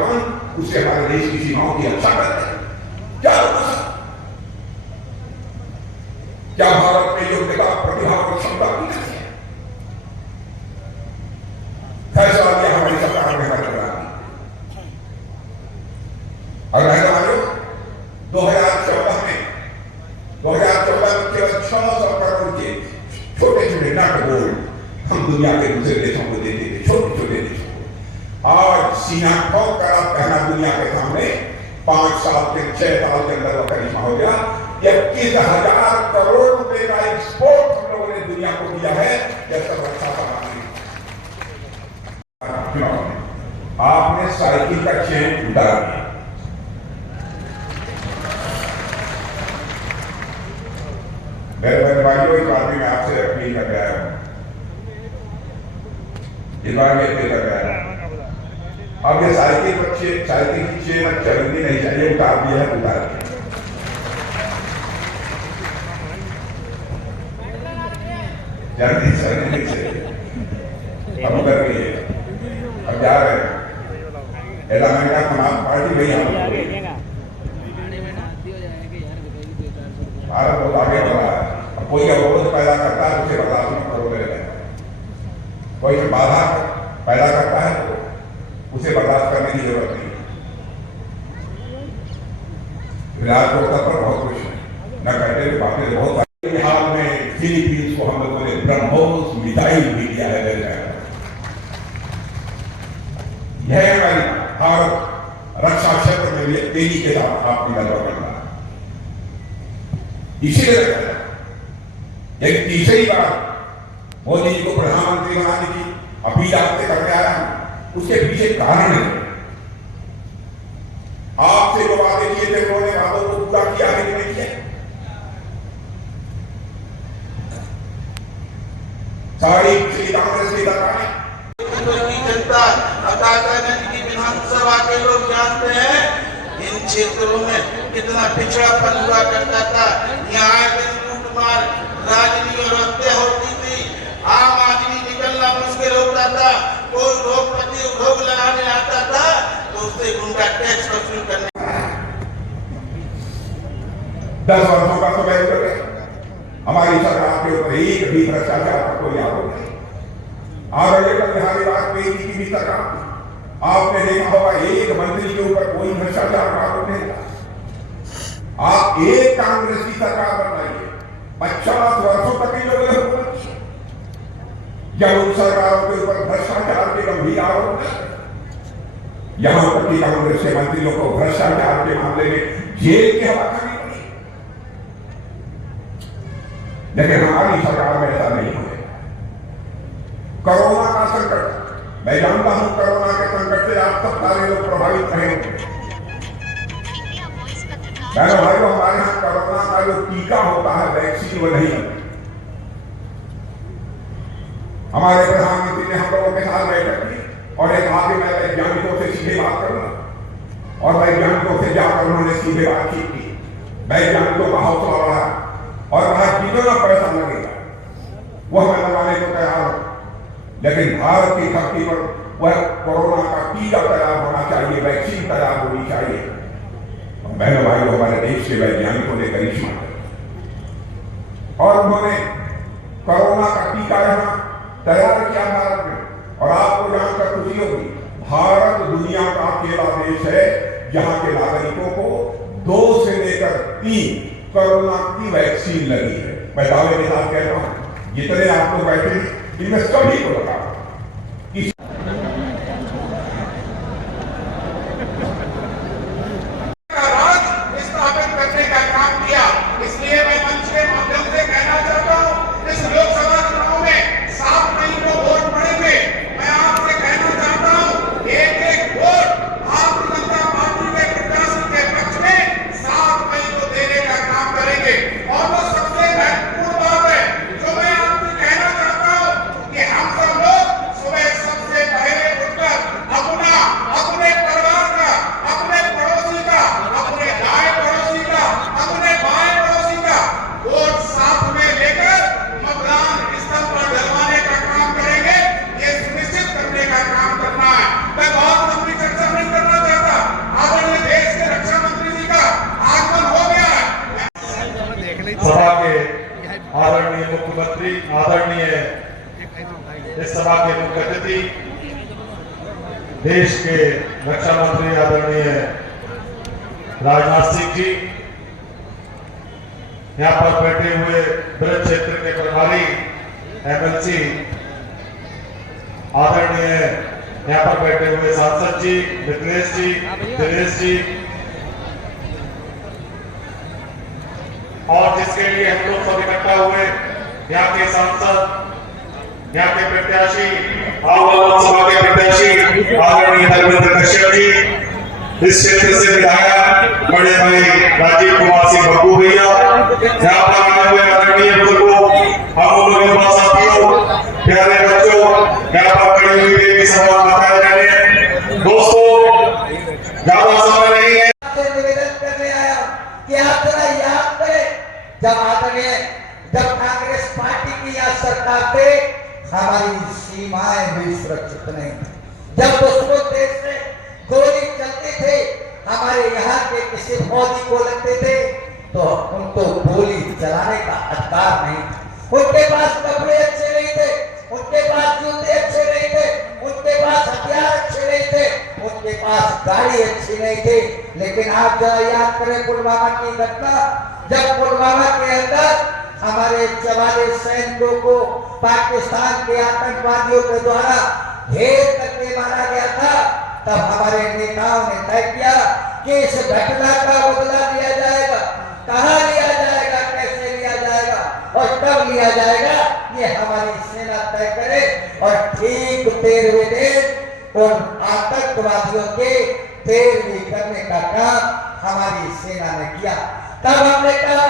जवान उससे हमारे देश की सीमाओं की रक्षा करते हैं। क्या होगा? क्या भारत में योग्यता, प्रतिभा और क्षमता की नहीं है? फैसला किया हमारी सरकार ने कर रहा है। और रहने वालों 2014 में केवल 600 करोड़ के छोटे छोटे नट बोल्ट हम दुनिया के दूसरे देशों को देते थे, छोटे छोटे देशों को। आज सीना ठोक कर आप कहना दुनिया के सामने 5 साल के 6 साल के अंदर करिश्मा हो गया। 21,000 करोड़ रुपए का एक्सपोर्ट हम लोगों ने दुनिया को दिया है। यह सब रक्षा सामग्री। आपने साइकिल का चेन उतार दिया। मेरे भाइयों, इस बात में आपसे अपील कर रहा हूं, इस बार में अपील कर रहा हूं, अब ये साइकिल की चेन चलनी नहीं चाहिए, उतार दिया है, उतार दिया। जल्दी से अब कर रही है, अब जा रहे हैं। एलामेंटा समाज पार्टी गई हम भारत बहुत आगे बढ़ा है। अब कोई अवरोध पैदा करता है उसे बर्दाश्त न करोगे रहता है, कोई बाधा पैदा करता है तो उसे बर्दाश्त करने की जरूरत नहीं। राजकोट पर बहुत कुछ न कहते बातें बहुत सारी। हाल में फिलीपींस को हम लोगों ने ब्रह्मोस मिसाइल भी दिया है। यह हमारी भारत रक्षा क्षेत्र में भी तेजी के साथ आपकी नजर करना है। इसीलिए एक तीसरी बार मोदी जी को प्रधानमंत्री बनाने की अपील आपसे करने आया हूं। उसके पीछे कारण है, आपसे जो वादे किए थे उन्होंने वादों को पूरा किया है कि नहीं किया? सारी कांग्रेस की सरकार जनता की विधानसभा के लोग जानते हैं इन क्षेत्रों में कितना पिछड़ापन हुआ करता था। यहाँ लूटमार, राजनीति और हत्या होती थी। आम आदमी निकलना मुश्किल होता था। कोई रोग लगाने आता था तो उससे गुंडा टैक्स वसूल करने। 10 वर्षों का समय गुजर गया, हमारी सरकार के ऊपर एक भी भ्रष्टाचार का कोई आरोप नहीं। आदरणीय बिहारी वाजपेयी जी की भी सरकार, आपने देखा होगा एक मंत्री के ऊपर कोई भ्रष्टाचार का आरोप नहीं था। आप एक कांग्रेस की सरकार बनाइए, 50 वर्षों तक ही लोग जब उन सरकारों के ऊपर भ्रष्टाचार के गंभीर आरोप है, यहां तक कि कांग्रेस के मंत्रियों को भ्रष्टाचार के मामले में जेल की हवा खानी पड़ी। लेकिन हमारी सरकार में ऐसा नहीं हुआ। कोरोना का संकट, मैं जानता हूं कोरोना के संकट से आप सब सारे लोग प्रभावित रहे। बहनों भाइयों, हमारे यहां कोरोना का जो टीका होता है, वैक्सीन, वो नहीं है। हमारे प्रधानमंत्री ने हम लोगों के साथ बैठक की और एक कहा कि मैं वैज्ञानिकों से सीधे बात करूंगा, और वैज्ञानिकों से जाकर उन्होंने सीधे बातचीत की। वैज्ञानिकों का हौसला बढ़ा और कहा जितना पैसा लगेगा वह मैं लगाने को तैयार हूं, लेकिन भारत की धरती पर वह कोरोना का टीका तैयार होना चाहिए, वैक्सीन तैयार होनी चाहिए। बहनों भाइयों, हमारे देश के वैज्ञानिकों ने करिश्मा किया और उन्होंने कोरोना का टीका यहां तैयार किया भारत में। और आपको जानकर खुशी होगी, भारत दुनिया का अकेला देश है जहां के नागरिकों को 2 से लेकर 3 कोरोना की वैक्सीन लगी है। मैं दावे के साथ कहता हूं, जितने आप लोग बैठे हैं इनमें सभी को लगा कि राज स्थापित करने का काम किया। इसलिए मैं मंच के माध्यम से कहना चाहता हूं, इस लोकसभा चुनाव में 7 मई को वोट पड़ेंगे। मैं आपसे कहना चाहता हूं, एक वोट भारतीय जनता पार्टी के प्रत्याशी के पक्ष में 7 मई को देने का काम करेंगे। और वो सबसे महत्वपूर्ण बात है जो मैं आपसे कहना चाहता हूं कि हम सब लोग सुबह सबसे सभा के मुख्य अतिथि देश के रक्षा मंत्री आदरणीय राजनाथ सिंह जी, यहाँ पर बैठे हुए ब्रज क्षेत्र के प्रभारी एमएलसी आदरणीय यहाँ पर बैठे हुए सांसद जी, मिथिलेश जी, दिनेश जी, और जिसके लिए हम लोग सब इकट्ठा हुए यहाँ के सांसद, यहाँ के प्रत्याशी, लोकसभा के प्रत्याशी आदरणीय धर्मेंद्र कश्यप जी, इस क्षेत्र से विधायक बड़े भाई राजीव कुमार सिंह बब्बू भैया, यहाँ पर आए हुए आदरणीय बुजुर्गों, हम लोग युवा साथियों, प्यारे बच्चों, यहाँ पर खड़ी हुई देवी सभा माताएं बहनें, दोस्तों, ज्यादा समय नहीं है। निवेदन करने आया कि आप जरा याद करें जब कांग्रेस पार्टी की यह सरकार थे, हमारी सीमाएं भी सुरक्षित नहीं थी। जब दुश्मन देश से गोली चलते थे, हमारे यहाँ के किसी फौजी को लगते थे तो उनको गोली चलाने का अधिकार नहीं था। उनके पास कपड़े अच्छे नहीं थे, उनके पास जूते अच्छे नहीं थे, उनके पास हथियार अच्छे नहीं थे, उनके पास गाड़ी अच्छी नहीं थी। लेकिन आप जरा याद करें पुलवामा की घटना, जब पुलवामा के अंदर हमारे 44 सैनिकों को पाकिस्तान के आतंकवादियों के द्वारा घेर करके मारा गया था, तब हमारे नेताओं ने तय किया कि इस घटना का बदला लिया जाएगा। कहाँ लिया जाएगा, कैसे लिया जाएगा और कब लिया जाएगा, ये हमारी सेना तय करे। और ठीक 13वें दिन उन आतंकवादियों के 13वीं करने का काम हमारी सेना ने किया। तब हमने कहा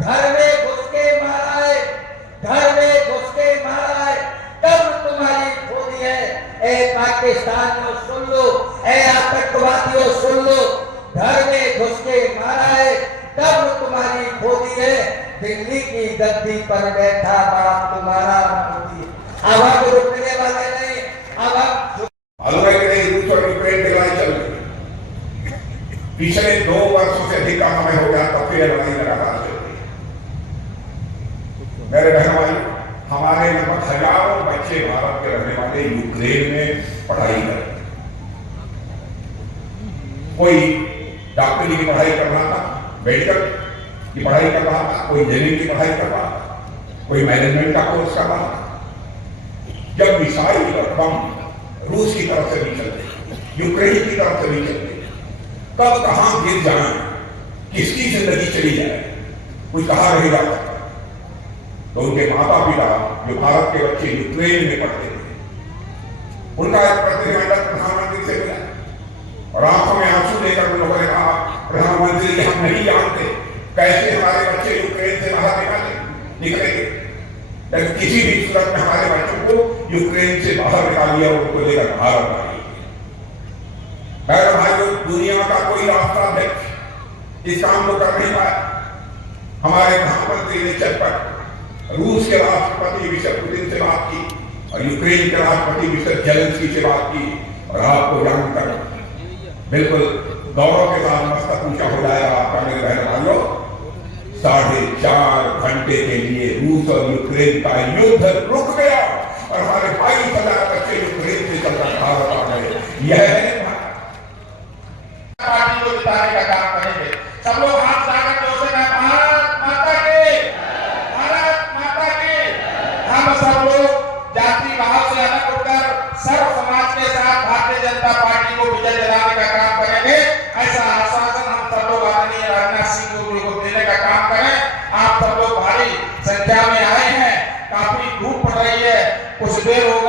घर में घुस के मारा है, घर में घुस के मारा है, तब तुम्हारी खोदी है। ए पाकिस्तानियों सुन लो, ए आतंकवादियों सुन लो, घर में घुस के मारा है, तब तुम्हारी खोदी है। दिल्ली की गद्दी पर बैठा बाप तुम्हारा मोदी। अब हम रुकने वाले नहीं, अब हम रूस और यूक्रेन की लड़ाई चल रही है। पिछले 2 वर्षों से अधिक का समय हो गया, तब फिर लड़ाई लगातार चल रही है। मेरे बहन भाई, हमारे लगभग हजारों बच्चे भारत के रहने वाले यूक्रेन में पढ़ाई कर रहे हैं। कोई डॉक्टरी की पढ़ाई कर रहा था, मेडिकल की पढ़ाई कर रहा था, कोई इंजीनियरिंग की पढ़ाई कर रहा था, कोई मैनेजमेंट का कोर्स कर रहा था। जब मिसाइल और बम रूस की तरफ से भी चलते, यूक्रेन की तरफ से भी चलते, कब कहां गिर जाए, किसकी जिंदगी चली जाए, कुछ कहा नहीं जा सकता। तो उनके माता पिता जो भारत के बच्चे यूक्रेन में पढ़ते थे, उनका एक प्रतिनिधिमंडल प्रधानमंत्री से मिला और आंखों में आंसू लेकर उन लोगों ने कहा, प्रधानमंत्री जी, हम नहीं जानते कैसे हमारे बच्चे यूक्रेन से बाहर निकलेंगे, लेकिन किसी भी सूरत में हमारे बच्चों को यूक्रेन से बाहर निकालिए और उनको लेकर भारत आइए। मेरे भाइयों, दुनिया का कोई राष्ट्र अध्यक्ष इस काम को कर नहीं पाया। हमारे प्रधानमंत्री ने चटपट रूस के राष्ट्रपति मिस्टर पुतिन से बात की और यूक्रेन के राष्ट्रपति मिस्टर जेलेंस्की से बात की, और आपको जानकर बिल्कुल गौरव के साथ मस्तक ऊंचा हो जाएगा आपका। मेरे बहन भाइयों, 4.5 घंटे के लिए रूस और यूक्रेन का युद्ध रुक गया और हमारे 22,000 बच्चे यूक्रेन से चलकर भारत आ गए। यह है पार्टी को जिताने का काम करेंगे। सब लोग हाथ जाकर जोर से कहें, भारत माता की, भारत माता की। हम सब लोग जाति भाव से अलग होकर सर्व समाज के साथ भारतीय जनता पार्टी को विजय दिलाने का काम करेंगे। ऐसा आश्वासन हम सब लोग आदरणीय राजनाथ सिंह को देने का काम करें। आप सब लोग भारी संख्या में आए हैं, काफी धूप पड़ रही है, कुछ देर हो